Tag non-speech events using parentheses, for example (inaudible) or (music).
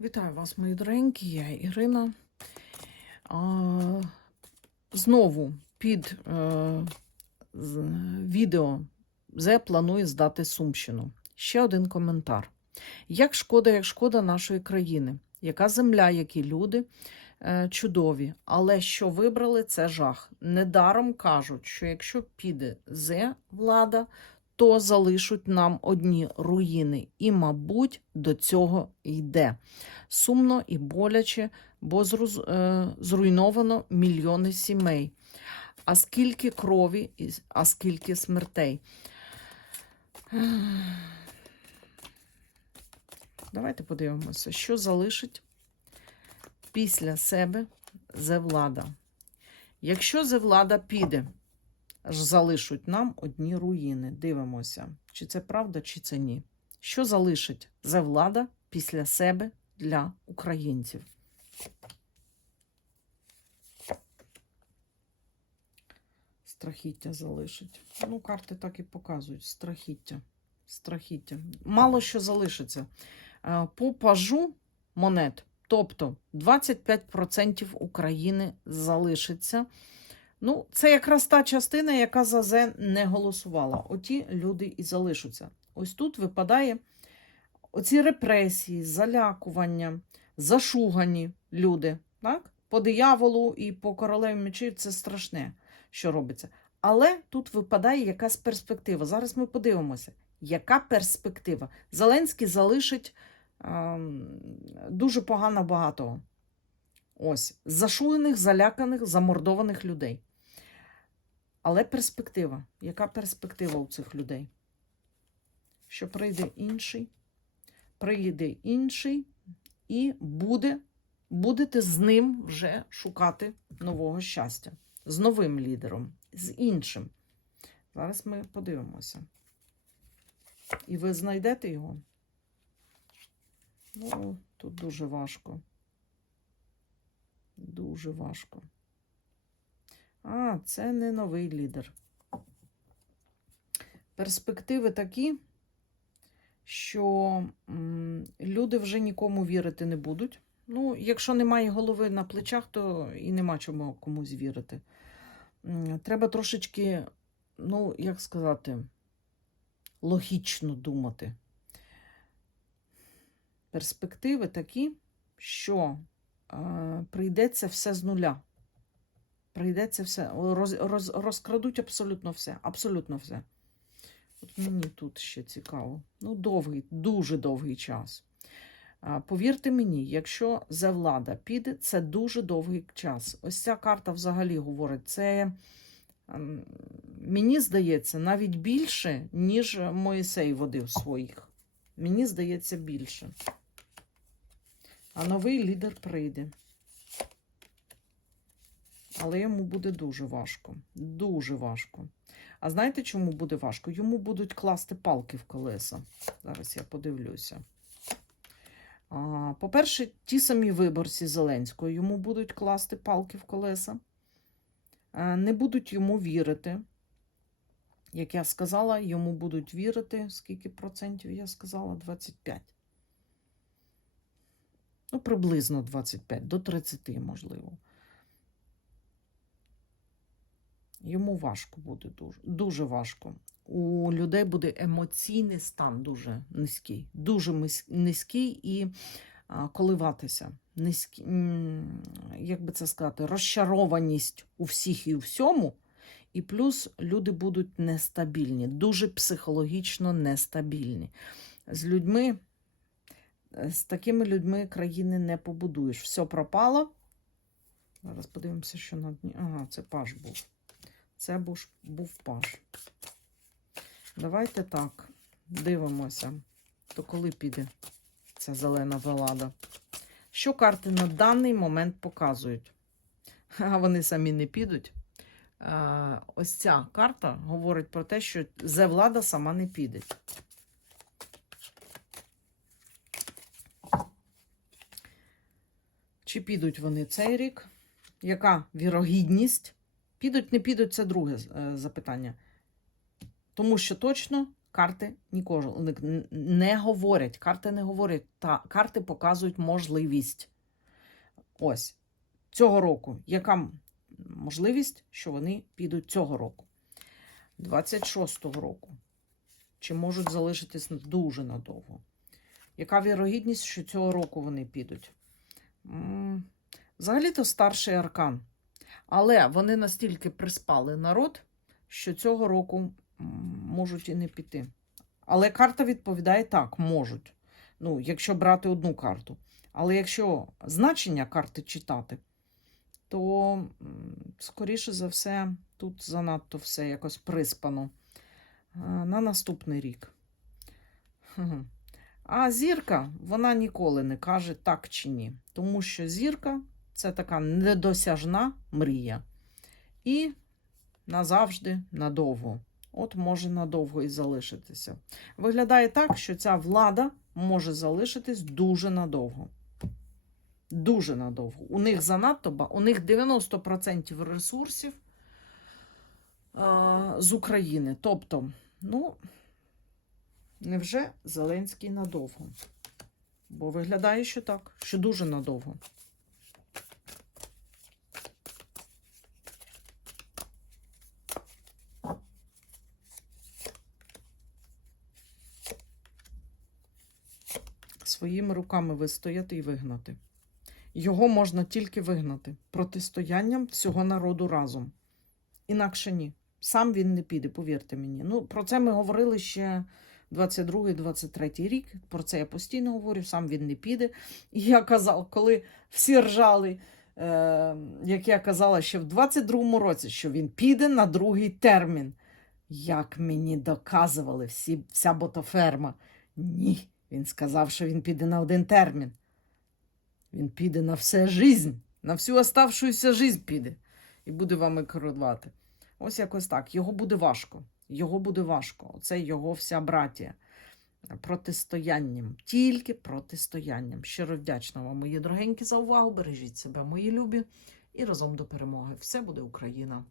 Вітаю вас, мої доренькі, я Ірина. А, знову під е, відео Зе планує здати Сумщину. Ще один коментар. Як шкода, як шкода нашої країни, яка земля, які люди е, чудові, але що вибрали, це жах. Недаром кажуть, що якщо піде Зе влада, то залишать нам одні руїни. І, мабуть, до цього йде сумно і боляче, бо е, зруйновано мільйони сімей. А скільки крові, а скільки смертей. (sighs) Давайте подивимося, що залишить після себе Зевлада. Якщо Зевлада піде, аж залишать нам одні руїни. Дивимося, чи це правда, чи це ні. Що залишить Зевлада після себе для українців. Страхіття залишить. Ну, карти так і показують. Страхіття. Страхіття. Мало що залишиться. Е, По пажу монет, тобто 25% України залишиться. Ну, це якраз та частина, яка за ЗЕ не голосувала. Оті люди і залишаться. Ось тут випадає оці репресії, залякування, зашугані люди. Так? По дияволу і по королеві мечів це страшне, що робиться. Але тут випадає якась перспектива. Зараз ми подивимося, яка перспектива. Зеленський залишить ем, дуже погано багатого. Ось, зашуганих, заляканих, замордованих людей. Але перспектива. Яка перспектива у цих людей? Що прийде інший, прийде інший і буде, будете з ним вже шукати нового щастя. З новим лідером, з іншим. Зараз ми подивимося. І ви знайдете його? Ну, тут дуже важко. Дуже важко. А, це не новий лідер. Перспективи такі, що люди вже нікому вірити не будуть. Ну, якщо немає голови на плечах, то і нема чому комусь вірити. Треба трошечки, ну, як сказати, логічно думати. Перспективи такі, що е, прийдеться все з нуля. Прийдеться все. Роз, роз, розкрадуть абсолютно все. Абсолютно все. От мені тут ще цікаво. Ну, довгий, дуже довгий час. Повірте мені, якщо влада піде, це дуже довгий час. Ось ця карта взагалі говорить, це мені здається навіть більше, ніж Моїсей водив своїх. Мені здається більше. А новий лідер прийде. Але йому буде дуже важко. Дуже важко. А знаєте, чому буде важко? Йому будуть класти палки в колеса. Зараз я подивлюся. По-перше, ті самі виборці Зеленського йому будуть класти палки в колеса. Не будуть йому вірити. Як я сказала, йому будуть вірити. Скільки процентів я сказала? 25. Ну, приблизно 25, до 30, можливо. Йому важко буде дуже, дуже важко. У людей буде емоційний стан дуже низький, дуже низький і коливатися. Низький, м, як би це сказати, розчарованість у всіх і у всьому. І плюс люди будуть нестабільні, дуже психологічно нестабільні. З людьми, е, з такими людьми країни не побудуєш. Все пропало. Зараз подивимося, що на дні. Ага, це паш був. Це був, був паш. Давайте так, дивимося, то коли піде ця зелена велада. Що карти на даний момент показують? А вони самі не підуть. Ось ця карта говорить про те, що зе влада сама не піде. Чи підуть вони цей рік? Яка вірогідність? Підуть, не підуть це друге е, запитання. Тому що точно карти ніколи не- говорять. Карти не говорять, та карти показують можливість. Ось цього року. Яка можливість, що вони підуть цього року? 26-го року. Чи можуть залишитись дуже надовго? Яка вірогідність, що цього року вони підуть? Взагалі-то старший аркан. Але вони настільки приспали народ, що цього року можуть і не піти. Але карта відповідає так, можуть. Ну, якщо брати одну карту. Але якщо значення карти читати, то, скоріше за все, тут занадто все якось приспано. Е, На наступний рік. А зірка, вона ніколи не каже так чи ні. Тому що зірка це така недосяжна мрія. І назавжди надовго. От може надовго і залишитися. Виглядає так, що ця влада може залишитись дуже надовго. Дуже надовго. У них занадто у них 90% ресурсів а, з України. Тобто, ну, невже Зеленський надовго? Бо виглядає, що так, що дуже надовго. Своїми руками вистояти і вигнати. Його можна тільки вигнати протистоянням всього народу разом. Інакше ні. Сам він не піде, повірте мені. Ну, про це ми говорили ще 22-23 рік. Про це я постійно говорю, сам він не піде. І я казав, коли всі ржали, е, як я казала ще в 22-му році, що він піде на другий термін. Як мені доказували всі, вся ботоферма. Ні, він сказав, що він піде на один термін. Він піде на все жизнь, на всю оставшуюся жизнь піде і буде вами керувати. Ось якось так. Його буде важко. Його буде важко. Оце його вся братія. Протистоянням, тільки протистоянням. Щиро вдячна вам, мої дорогенькі, за увагу. Бережіть себе, мої любі, і разом до перемоги. Все буде Україна!